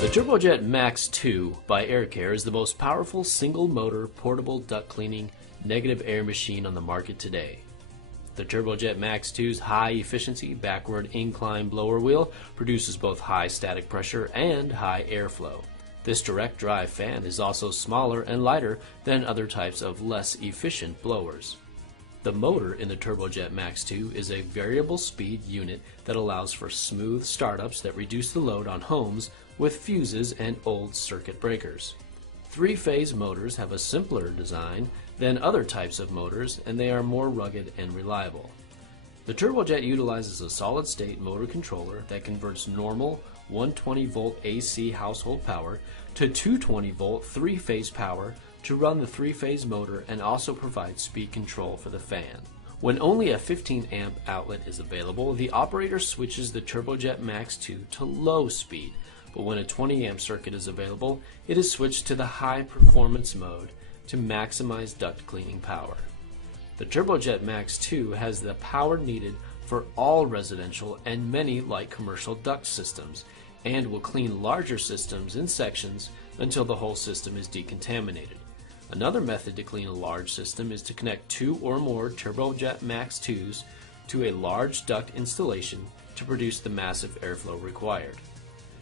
The Turbojet Max 2 by AirCare is the most powerful single-motor portable duct cleaning negative air machine on the market today. The Turbojet Max 2's high-efficiency backward incline blower wheel produces both high static pressure and high airflow. This direct drive fan is also smaller and lighter than other types of less efficient blowers. The motor in the Turbojet Max 2 is a variable speed unit that allows for smooth startups that reduce the load on homes with fuses and old circuit breakers. Three-phase motors have a simpler design than other types of motors, and they are more rugged and reliable. The Turbojet utilizes a solid-state motor controller that converts normal 120-volt AC household power to 220-volt three-phase power to run the three-phase motor, and also provides speed control for the fan. When only a 15-amp outlet is available, the operator switches the Turbojet Max 2 to low speed, but when a 20-amp circuit is available, it is switched to the high-performance mode to maximize duct cleaning power. The Turbojet Max 2 has the power needed for all residential and many light commercial duct systems, and will clean larger systems in sections until the whole system is decontaminated. Another method to clean a large system is to connect 2 or more Turbojet Max 2s to a large duct installation to produce the massive airflow required.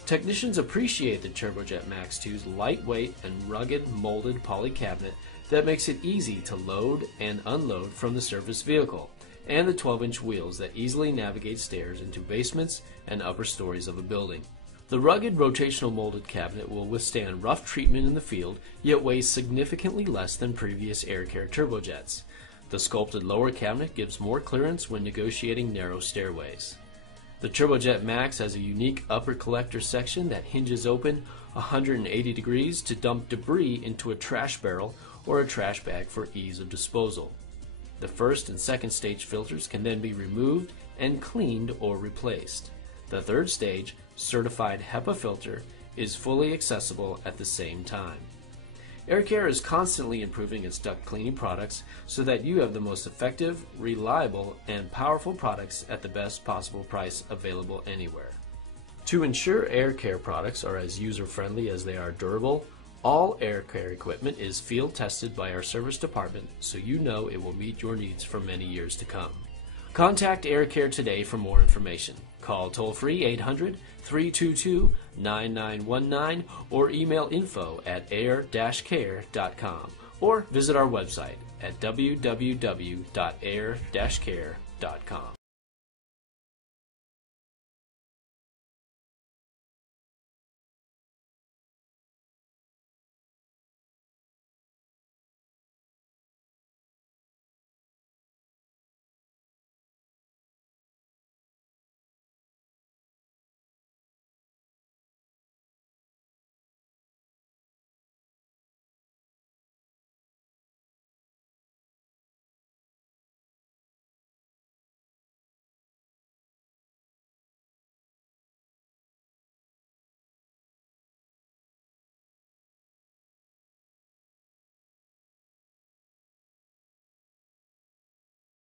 Technicians appreciate the Turbojet Max 2's lightweight and rugged molded poly cabinet that makes it easy to load and unload from the service vehicle, and the 12-inch wheels that easily navigate stairs into basements and upper stories of a building. The rugged rotational molded cabinet will withstand rough treatment in the field, yet weighs significantly less than previous AirCare Turbojets. The sculpted lower cabinet gives more clearance when negotiating narrow stairways. The Turbojet Max has a unique upper collector section that hinges open 180 degrees to dump debris into a trash barrel or a trash bag for ease of disposal. The first and second stage filters can then be removed and cleaned or replaced. The third stage, certified HEPA filter, is fully accessible at the same time. AirCare is constantly improving its duct cleaning products so that you have the most effective, reliable, and powerful products at the best possible price available anywhere. To ensure AirCare products are as user-friendly as they are durable, all AirCare equipment is field tested by our service department, so you know it will meet your needs for many years to come. Contact AirCare today for more information. Call toll-free 800-322-9919 or email info@air-care.com, or visit our website at www.air-care.com.